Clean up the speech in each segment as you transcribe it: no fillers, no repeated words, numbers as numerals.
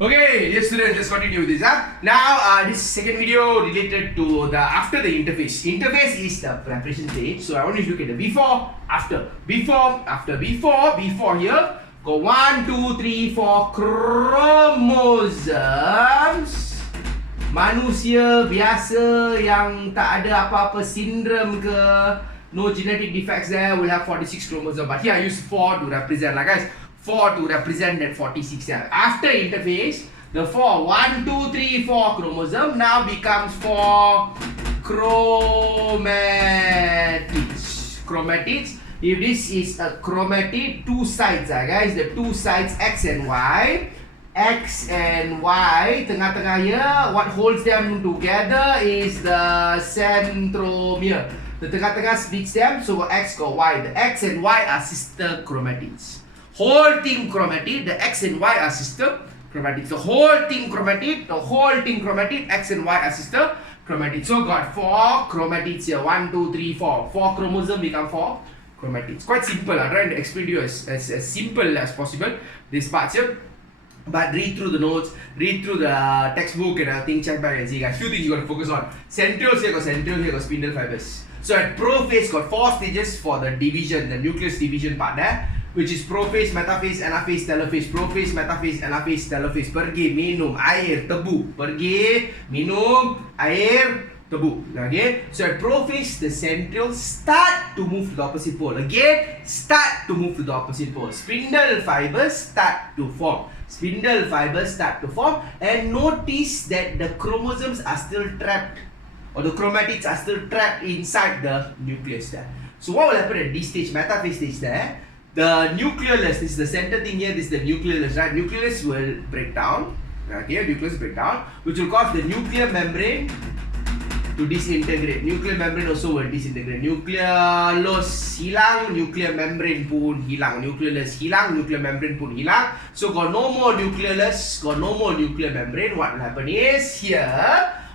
Okay, yes students, let's continue with this. Now, this second video related to the after the interface. Interface is the preparation stage. So I want you to look at the before, after. Before, after, before here. Go 1, 2, 3, 4 chromosomes. Manusia biasa yang tak ada apa-apa syndrome ke, no genetic defects there, will have 46 chromosomes. But here I use 4 to represent, like guys. 4 to represent that 46. After interface, the 4, 1, 2, 3, 4 chromosome now becomes 4 chromatids. Chromatids. If this is a chromatid, two sides, guys, the two sides X and Y. X and Y, tengah-tengah here, what holds them together is the centromere. The tengah-tengah splits them, so X got Y. The X and Y are sister chromatids. Whole thing chromatid, the X and Y are sister chromatids. The whole thing chromatid, X and Y are sister chromatids. So got 4 chromatids here. 1, 2, 3, 4. 4 chromosomes become 4 chromatids. Quite simple. I'm trying to explain to you as simple as possible this part here. But read through the notes, read through the textbook and everything, check back and see guys. Few things you got to focus on. Centrioles here got centriole, here got spindle fibers. So at prophase got 4 stages for the division, the nucleus division part there, which is prophase, metaphase, anaphase, telophase. Prophase, metaphase, anaphase, telophase. Pergi minum air tebu. Pergi minum air tebu. Okay. So at prophase, the centrioles start to move to the opposite pole. Again, start to move to the opposite pole. Spindle fibers start to form. Spindle fibers start to form, and notice that the chromosomes are still trapped, or the chromatids are still trapped inside the nucleus there. So what will happen at this stage, metaphase stage there? The nucleolus, this is the center thing here, this is the nucleolus, right? Nucleus will break down, okay, nucleus break down, which will cause the nuclear membrane to disintegrate. Nuclear membrane also will disintegrate. Nucleolus hilang, nuclear membrane pun hilang. Nucleolus hilang, nuclear membrane pun hilang. So got no more nucleolus, got no more nuclear membrane. What will happen is here,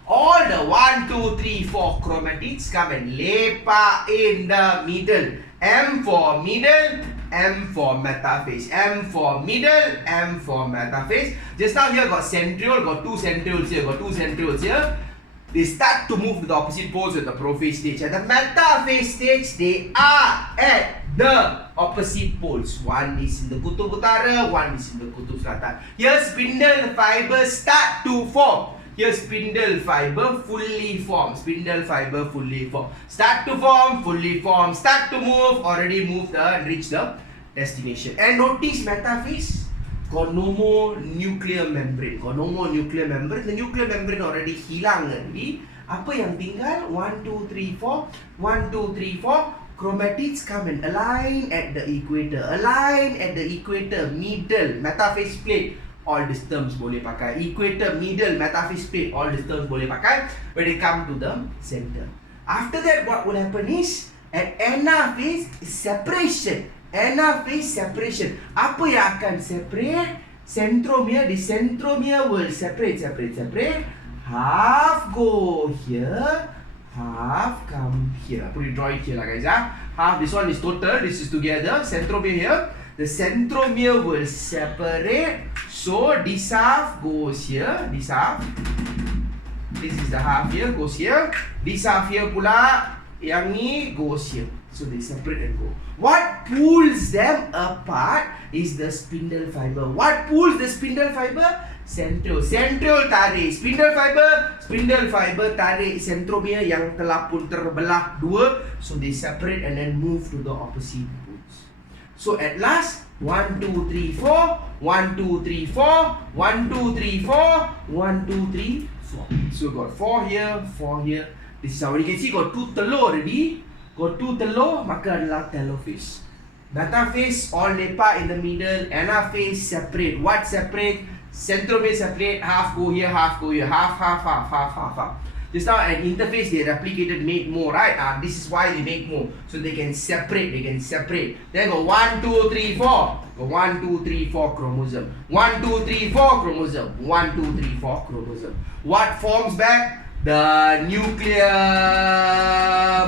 all the 1, 2, 3, 4 chromatids come and lepak in the middle. M for middle, M for metaphase. M for middle, M for metaphase. Just now here got centriole, got 2 centrioles here, got 2 centrioles here. They start to move to the opposite poles at the prophase stage. At the metaphase stage, they are at the opposite poles. One is in the kutub utara, one is in the kutub selatan. Here spindle fibers start to form. Here spindle fiber fully formed. Spindle fiber fully formed. Start to form, fully formed. Start to move, already moved and reach the destination. And notice metaphase got no more nuclear membrane. Got no more nuclear membrane. The nuclear membrane already hilang already. Apa yang tinggal? 1, 2, 3, 4. 1, 2, 3, 4. Chromatids come and align at the equator. Align at the equator, middle, metaphase plate. All these terms boleh pakai. Equator, middle, metaphase plate. All these terms boleh pakai when they come to the center. After that, what will happen is at anaphase separation. Anaphase separation. Apa yang akan separate? Centromere. The centromere will separate. Half go here, half come here. Put it, draw it here lah guys. Half, this one is total, this is together. Centromere here. The centromere will separate. So this half goes here. This half. This is the half here, goes here. This half here pula, yang ni goes here. So they separate and go. What pulls them apart is the spindle fiber. What pulls the spindle fiber? Centriole. Centriole tarik spindle fiber tarik centromere yang telah pun terbelah dua. So they separate and then move to the opposite poles. So at last, 1, 2, 3, 4. 1, 2, 3, 4. 1, 2, 3, 4. 1, 2, 3, 4. So got 4 here, 4 here. This is how you can see got 2 telur already. Got 2 telur, maka adalah telophase. Metaphase all lepak in the middle. Anaphase separate. What separate? Centromere separate. Half go here, half go here. Half. Just now at interface they replicated, made more, right? This is why they make more. So they can separate. Then go 1, 2, 3, 4. Go 1, 2, 3, 4 chromosome. 1, 2, 3, 4 chromosome. 1, 2, 3, 4 chromosome. What forms back? The nuclear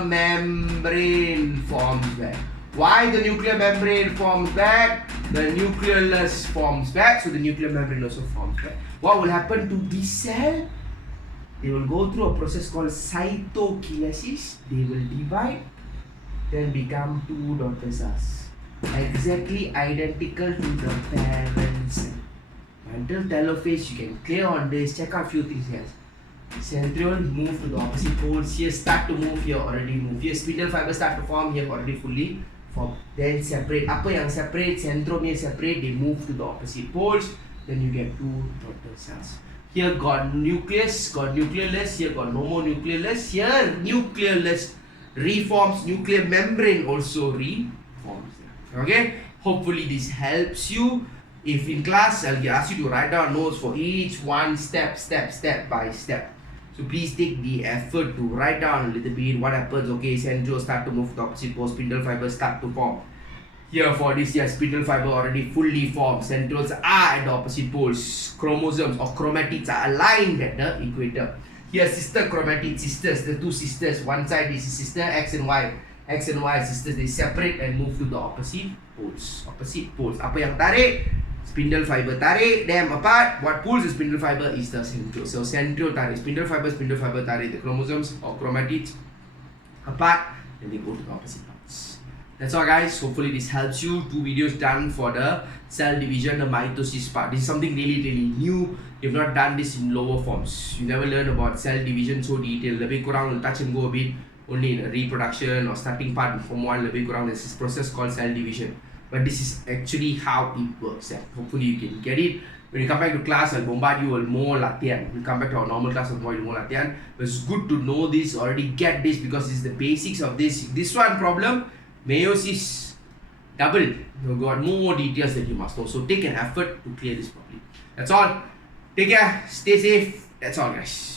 membrane forms back. Why the nuclear membrane forms back? The nucleolus forms back, so the nuclear membrane also forms back. What will happen to this cell? They will go through a process called cytokinesis. They will divide, then become two daughter cells, exactly identical to the parent cell. Until telophase, you can clear on this. Check out few things here. Centriole move to the opposite poles. Here start to move. Here already move. Here spindle fiber start to form. Here already fully formed. Then separate. Apa yang separate? Centromere separate. They move to the opposite poles. Then you get two daughter cells. Here got nucleus, got nucleolus. Here got no more nucleolus. Here nucleolus reforms. Nuclear membrane also reforms. Okay. Hopefully this helps you. If in class, I'll ask you to write down notes for each one step by step. So please take the effort to write down a little bit what happens. Okay, centriole start to move to the opposite pole, spindle fibers start to form. Here for this year, spindle fiber already fully formed. Centrioles are at the opposite poles. Chromosomes or chromatids are aligned at the equator. Here sister chromatids, sisters, the two sisters. One side is sister X and Y. X and Y sisters, they separate and move to the opposite poles. Opposite poles. Apa yang tarik? Spindle fiber tarik them apart. What pulls the spindle fiber is the centriole. So centriole tarik spindle fiber tarik the chromosomes or chromatids apart, then they go to the opposite parts. That's all guys. Hopefully this helps you. 2 videos done for the cell division, the mitosis part. This is something really new. You've not done this in lower forms. You never learn about cell division so detailed. Lebih kurang will touch and go a bit only in a reproduction or starting part in form 1. Lebih kurang there's this process called cell division. But this is actually how it works. Hopefully you can get it. When you come back to class, I'll bombard you with more latihan. We'll come back to our normal class and provide more latihan. But it's good to know this, already get this, because it's the basics of this. This one problem, meiosis double. You've got more details that you must know. So take an effort to clear this properly. That's all. Take care. Stay safe. That's all guys.